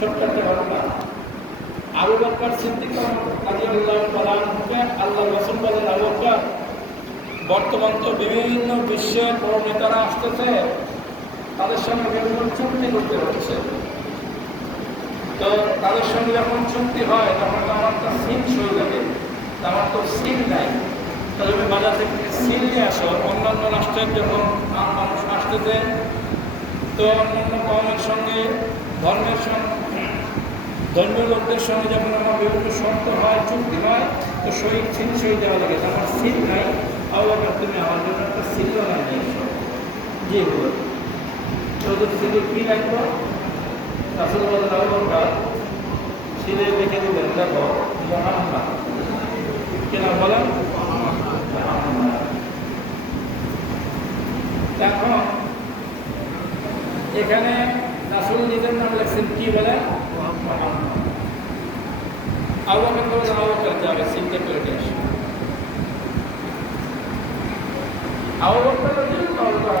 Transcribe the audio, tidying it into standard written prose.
ছোট্ট একটা ঘটনা। আবু বকর সিদ্দিক রাদিয়াল্লাহু তাআলা আনহুকে আল্লাহ রাসূল বলেন, আবু বকর, বর্তমান তো বিভিন্ন বিশ্বের বড় নেতারা আসতেছে, তাদের সঙ্গে বিভিন্ন চুক্তি করতে হচ্ছে। তো তাদের সঙ্গে যখন চুক্তি হয় তখন তো আমার তো সিল সই লাগে, আমার তো সিল নাই। তাহলে বাজার থেকে সিল নিয়ে আসো। অন্যান্য রাষ্ট্রের যখন মানুষ আসতেছে, তো অন্যান্য কওমের সঙ্গে ধর্মীয় লোকদের সঙ্গে যখন আমার বিভিন্ন শর্ত হয়, চুক্তি হয়, তো সিল সই দেওয়া লাগে। আমার সিল নাই, আবার তুমি আমার জন্য একটা সিলও নাই নিয়ে এসো। জি বল, তোদের সিলে কী লাগবে? রাসূল বলেন, আবু বকর, সিলে লিখে দিবেন, দেখো মুহাম্মদ। কেনা বলেন? এখন এখানে রাসূল নিজের নাম লেখছেন, কি বলে? আবু বকর বলেন, আবু বকর যাবে সিলটা করে নিয়ে আসে। আবু বকর রাদিয়াল্লাহু